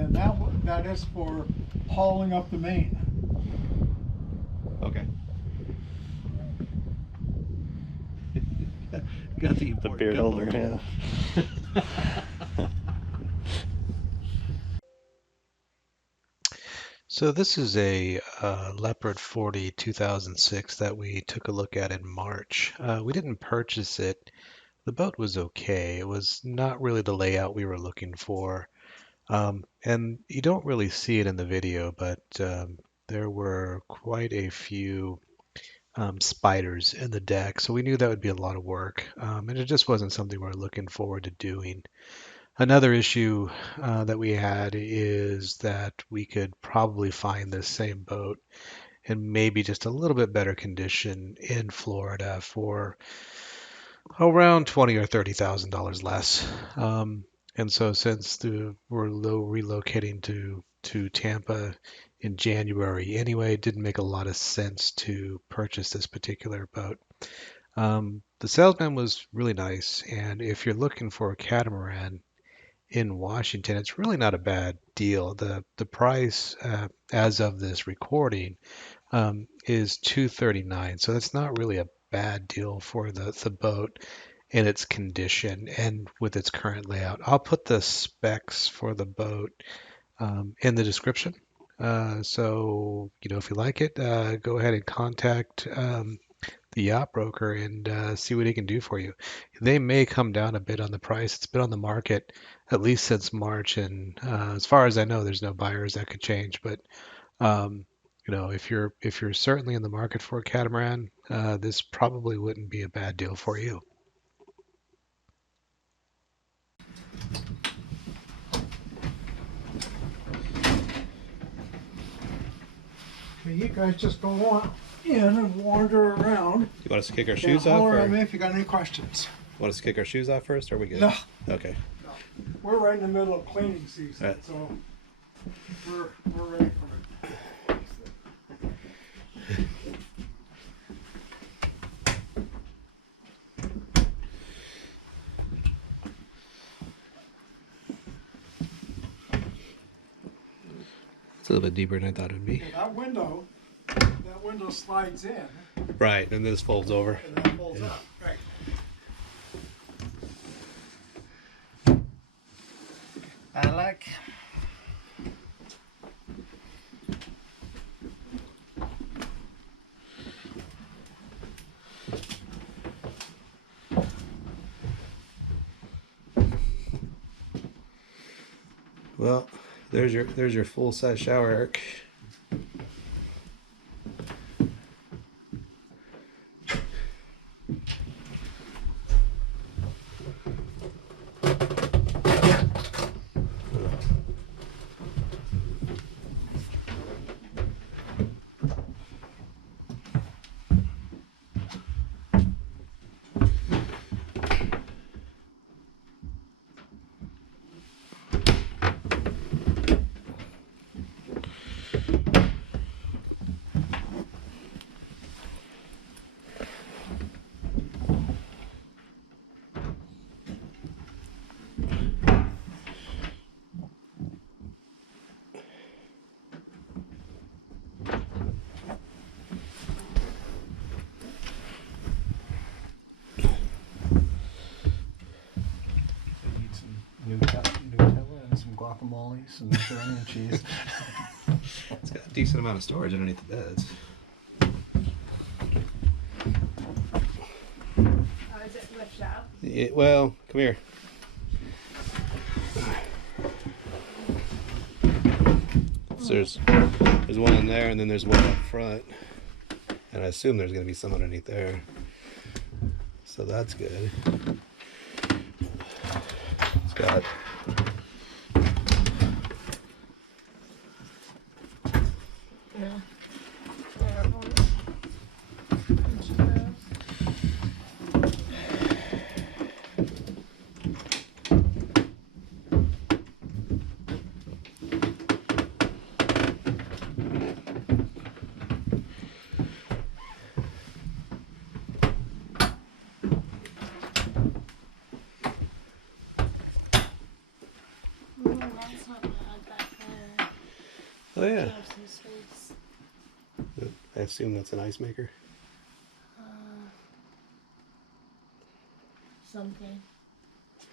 and that is for hauling up the main. Okay. Got the beard holder, yeah. So this is a Leopard 40 2006 that we took a look at in March. We didn't purchase it. The boat was okay. It was not really the layout we were looking for. And you don't really see it in the video, but there were quite a few spiders in the deck. So we knew that would be a lot of work. And it just wasn't something we were looking forward to doing. Another issue that we had is that we could probably find this same boat in maybe just a little bit better condition in Florida for around $20,000 or $30,000 less. And so since we're relocating to Tampa in January anyway, it didn't make a lot of sense to purchase this particular boat. The salesman was really nice, and if you're looking for a catamaran in Washington, it's really not a bad deal. The price as of this recording is $239, so that's not really a bad deal for the boat in its condition and with its current layout. I'll put the specs for the boat in the description. So if you like it, go ahead and contact the yacht broker and see what he can do for you. They may come down a bit on the price. It's been on the market at least since March, and as far as I know, there's no buyers. That could change, but if you're certainly in the market for a catamaran, this probably wouldn't be a bad deal for you. Okay, you guys just go on in and wander around. You want us to kick our shoes off? Holler Or at me if you got any questions. want us to kick our shoes off first, or are we good? No. Okay. No. We're right in the middle of cleaning season, Right. so we're ready for it. It's a little bit deeper than I thought it would be. Okay, that window slides in Right, and this folds over. and then folds up. Right. I like. Well, there's your full size shower, Eric. Nutella and some guacamole, some macaroni and cheese. It's got a decent amount of storage underneath the beds. Is it lifted out? Yeah, well, come here. So there's one in there, and then there's one up front, and I assume there's going to be some underneath there. So that's good. It's got Oh yeah. Have some space. I assume that's an ice maker. Something.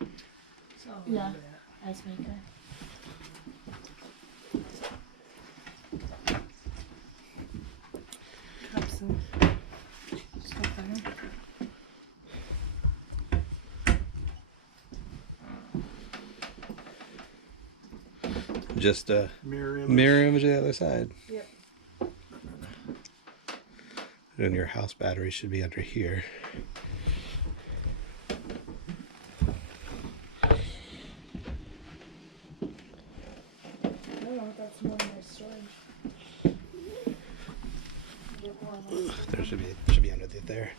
So, Yeah. Ice maker. Cups and stuff in there. Just a mirror image. mirror image of the other side. Yep. And your house battery should be under here. Oh, that's more than my storage. Get more of my storage. There should be under there.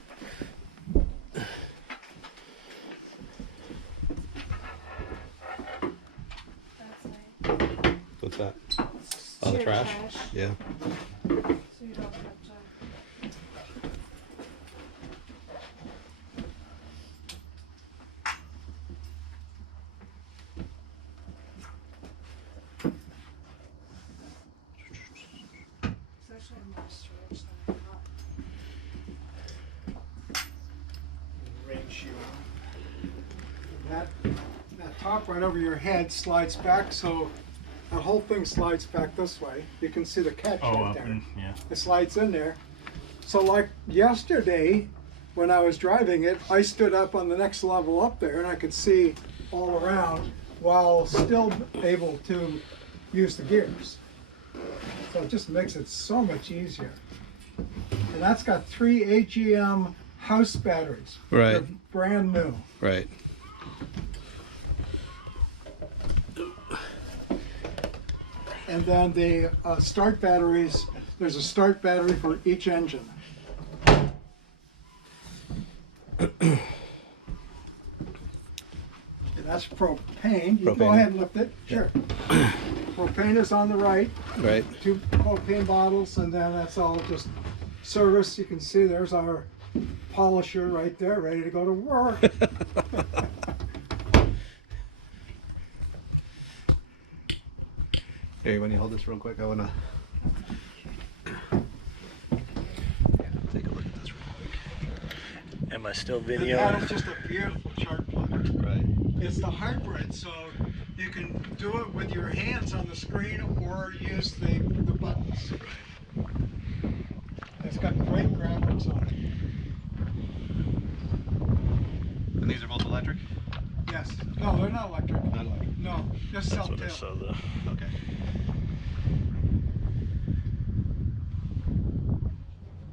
That's nice. What's that? Oh, the Shared trash? Yeah. So you don't have to. It's actually more storage than I thought. Rain shield. That top right over your head slides back, so that whole thing slides back this way. You can see the catch right there. Yeah. It slides in there. So like yesterday, when I was driving it, I stood up on the next level up there and I could see all around while still able to use the gears. So it just makes it so much easier. And that's got 3 AGM house batteries. Right. They're brand new. Right. And then the start batteries, there's a start battery for each engine. And that's propane. You go Propane. ahead and lift it. Sure. Propane is on the right. Right. 2 propane bottles, and then that's all just service. You can see there's our polisher right there, ready to go to work. Here, when you hold this real quick, I wanna take a look at this real quick. Am I still And videoing? that is just a beautiful chart plug. Right. It's the hybrid, so you can do it with your hands on the screen or use the buttons. It's got great graphics on it. And these are both electric? Yes. No, they're not electric. Not electric. No, just That's what I self-tail. saw though. Okay.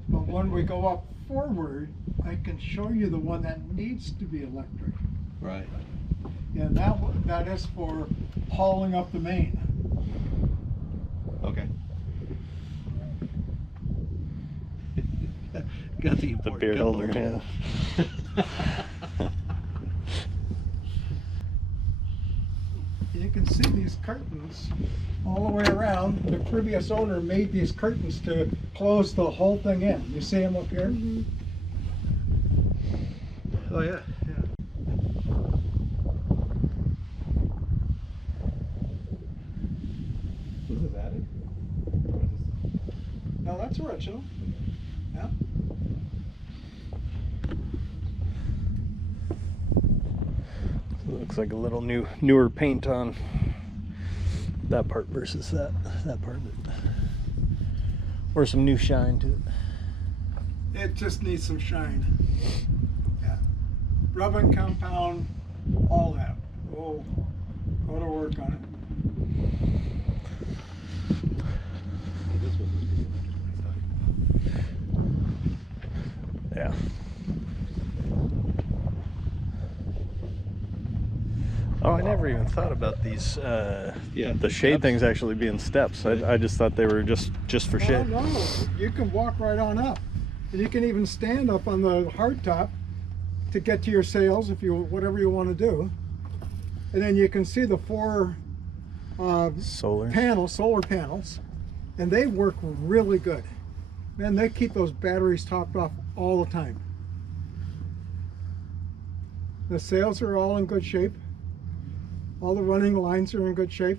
But when we go up forward, I can show you the one that needs to be electric. Right. And that is for hauling up the main. Okay. Got the The import beer gun holder, holder. yeah. You can see these curtains all the way around. The previous owner made these curtains to close the whole thing in. You see them up here? Mm-hmm. Oh yeah. Was this added? No, that's original. Yeah. Looks like a little newer paint on that part versus that part, but or some new shine to it. It just needs some shine. Yeah. Rubbing compound, all that. We'll go to work on it. Yeah. Oh, I never even thought about these. Yeah. The shade things actually being steps. I just thought they were just for shit. No, you can walk right on up. And you can even stand up on the hardtop to get to your sails if you whatever you want to do. And then you can see the 4 Solar. solar panels, and they work really good. Man, they keep those batteries topped off all the time. The sails are all in good shape. All the running lines are in good shape.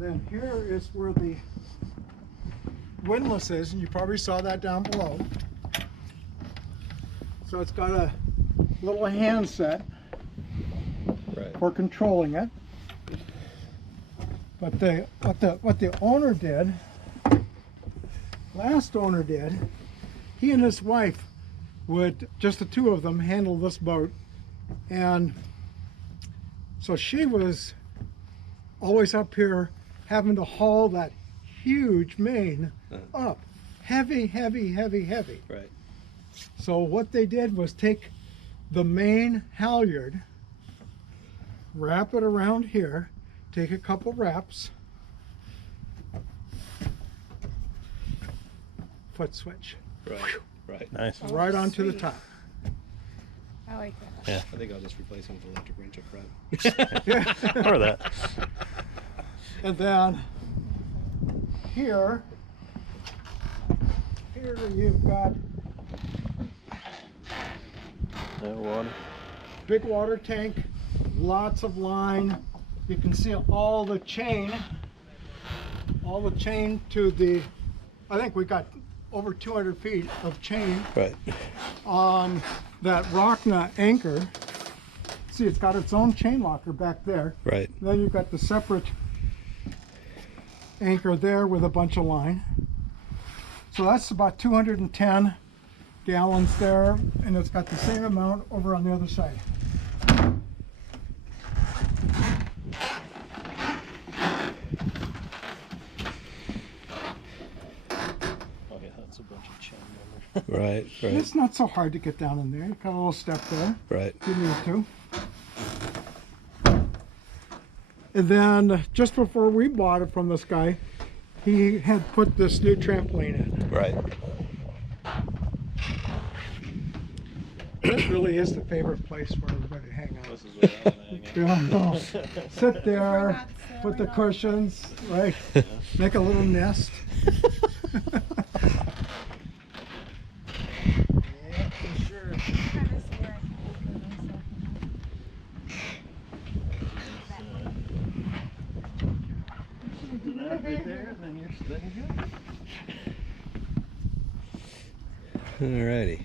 And then here is where the windlass is, and you probably saw that down below. So it's got a little handset for controlling it. But what the owner did, last owner did, he and his wife would, just the two of them, handle this boat. And so she was always up here having to haul that huge main up. Heavy, heavy, heavy, heavy. Right. So what they did was take the main halyard, wrap it around here, take a couple wraps, foot switch, Right. Right. Nice. right onto the top. I like that. Yeah. I think I'll just replace them with electric wrench up front. Or that. And then here you've got Water. big water tank, lots of line. You can see all the chain to the, I think we got over 200 feet of chain Right. on that Rocna anchor. See, it's got its own chain locker back there. Right. Then you've got the separate anchor there with a bunch of line. So that's about 210 gallons there, and it's got the same amount over on the other side. Oh yeah, that's a bunch of chain. Right. Right. It's not so hard to get down in there. You got a little step there Right. if you need to. And then just before we bought it from this guy, he had put this new trampoline in. Right. This really is the favorite place for everybody to hang out. This is where I hang out. Yeah, no. Sit there, Not put the sailing cushions, right? Make a little nest. Yeah, for sure. Kinda swear I can open myself. Right there, and then you're good. Alrighty.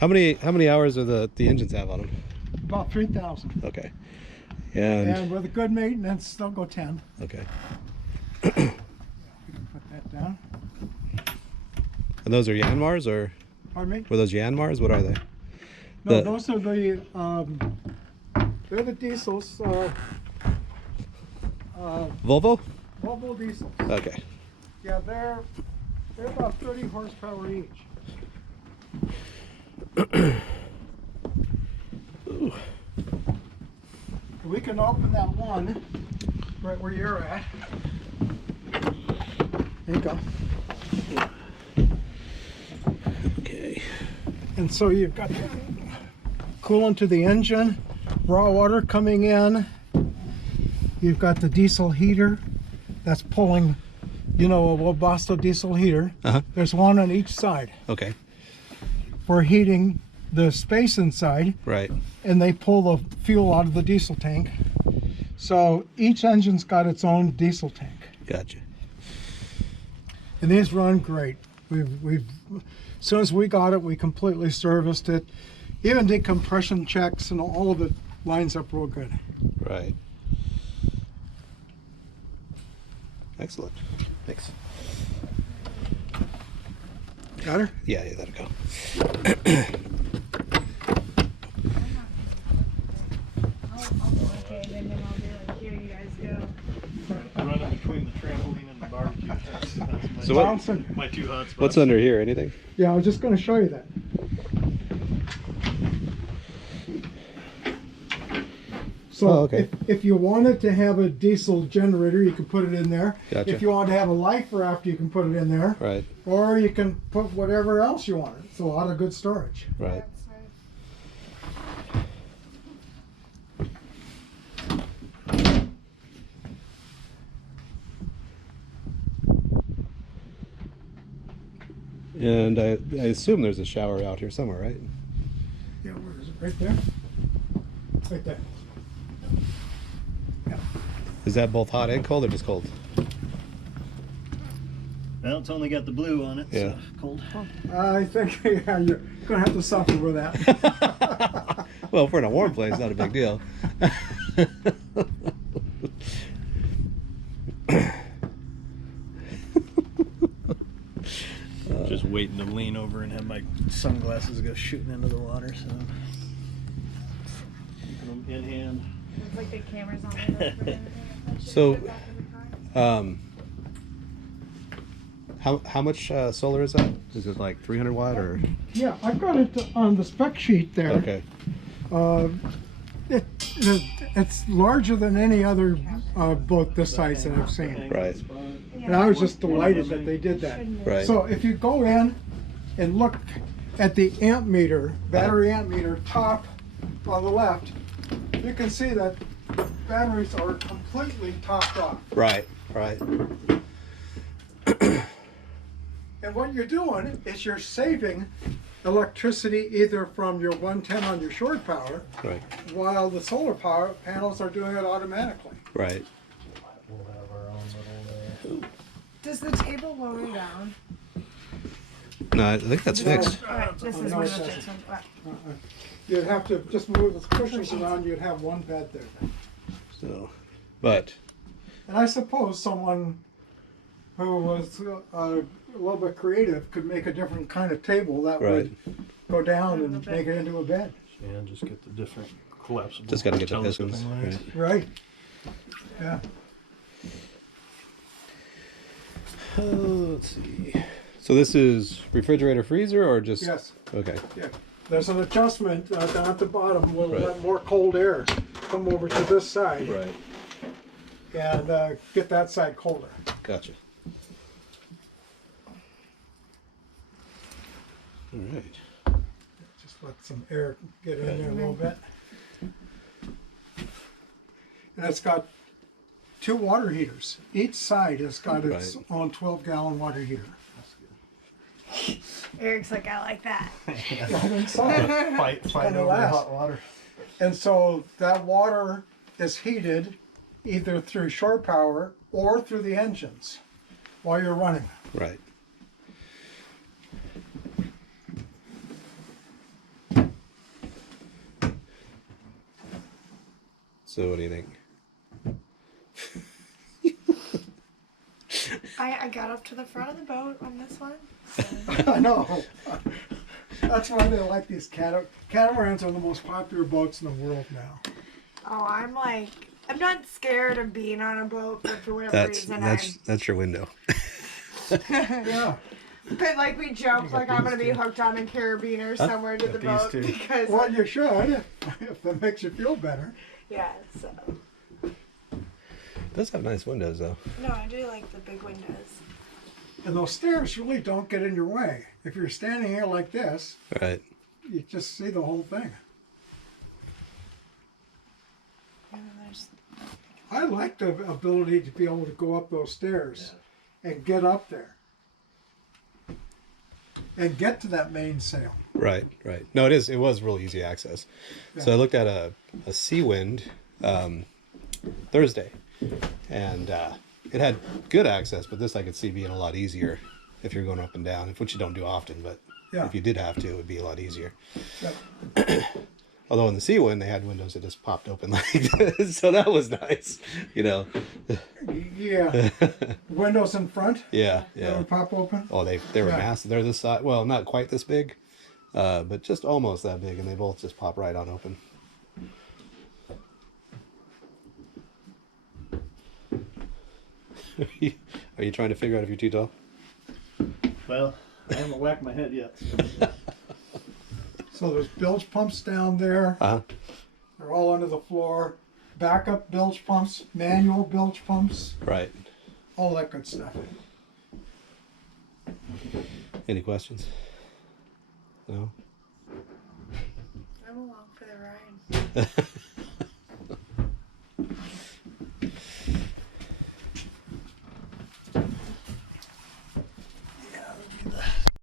How many hours are the engines have on them? About 3,000. Okay. And And with a good maintenance, they'll go 10. okay. We can put that down. And those are Yanmars, or Pardon me? were those Yanmars? What are they? No, The- those are the, they're the diesels, Volvo? Volvo diesels. Okay. Yeah, they're about 30 horsepower each. We can open that one right where you're at. There you go. Okay. And so you've got the coolant to the engine, raw water coming in. You've got the diesel heater that's pulling, you know, a Wabasto diesel heater. Uh-huh. There's one on each side Okay. for heating the space inside, Right. and they pull the fuel out of the diesel tank. So each engine's got its own diesel tank. Gotcha. And these run great. We've as soon as we got it, we completely serviced it. Even did compression checks, and all of it lines up real good. Right. Excellent. Thanks. Got her? Yeah, that'll go. Okay, then I'll be like, here you guys go. Running between the trampoline and the barbecue. That's my, So what- Bouncing. my two hot spots. What's under here? Anything? Yeah, I was just going to show you that. So Oh, okay. if you wanted to have a diesel generator, you can put it in there. Gotcha. If you want to have a life raft, you can put it in there. Right. Or you can put whatever else you want. It's a lot of good storage. Right. That's right. And I assume there's a shower out here somewhere, right? Yeah, where is it? Right there? Right there. Yeah. Is that both hot and cold or just cold? Well, it's only got the blue on it, Yeah. so cold. I think yeah, you're gonna have to suffer with that. Well, if we're in a warm place, not a big deal. Just waiting to lean over and have my sunglasses go shooting into the water, so keeping them in hand. It's like big cameras on there. So, how much solar is that? Is it like 300 watt or? Yeah, I've got it on the spec sheet there. Okay. It's larger than any other boat this size that I've seen. Right. And I was just delighted that they did that. Right. So if you go in and look at the amp meter, battery amp meter top on the left, you can see that batteries are completely topped off. Right. Right. And what you're doing is you're saving electricity either from your 110 on your shore power, Right. while the solar power panels are doing it automatically. Right. We'll have our own little. Does the table lower down? No, I think that's fixed. Alright, this is no, one it of the doesn't. fixed ones. You'd have to just move the cushions around, you'd have one bed there. So, but And I suppose someone who was a little bit creative could make a different kind of table that Right. would go down and make it into a bed. Yeah, just get the different collapsible. just got to get the telescoping pistons. lights. Right. Right. Yeah. Let's see. So this is refrigerator freezer or just? Yes. Okay. Yeah. There's an adjustment down at the bottom. We'll Right. let more cold air come over to this side Right. and get that side colder. Gotcha. All right. Just let some air get in there a little bit. And it's got 2 water heaters. Each side has got its Right. own 12-gallon water heater. Eric's like, I like that. I think so. Fight gonna over last. hot water. And so that water is heated either through shore power or through the engines while you're running. Right. So what do you think? I got up to the front of the boat on this one. I know. That's why they like these catamarans are the most popular boats in the world now. Oh, I'm not scared of being on a boat, but for whatever reason, That's your window. Yeah. But like we joke, like I'm gonna be hooked on a carabiner somewhere to the Got boat these two. because Well, you should, if that makes you feel better. yeah. So It does have nice windows though. no, I do like the big windows. And those stairs really don't get in your way. If you're standing here like this, Right. you just see the whole thing. And then there's I like the ability to be able to go up those stairs and get up there and get to that mainsail. Right. Right. No, it was real easy access. So I looked at a Sea Wind Thursday, and it had good access, but this I could see being a lot easier if you're going up and down, which you don't do often, but Yeah. if you did have to, it would be a lot easier. Yeah. Although in the Sea Wind, they had windows that just popped open like this, so that was nice, you know. Yeah. Windows in front. Yeah, That yeah. would pop open. Oh, they were Yeah. massive. They're this size. Well, not quite this big, but just almost that big, and they both just pop right on open. Are you trying to figure out if you're too tall? Well, I haven't whacked my head yet. So there's bilge pumps down there. Uh-huh. They're all under the floor. Backup bilge pumps, manual bilge pumps, Right. all that good stuff. Any questions? No? I'm along for the ride.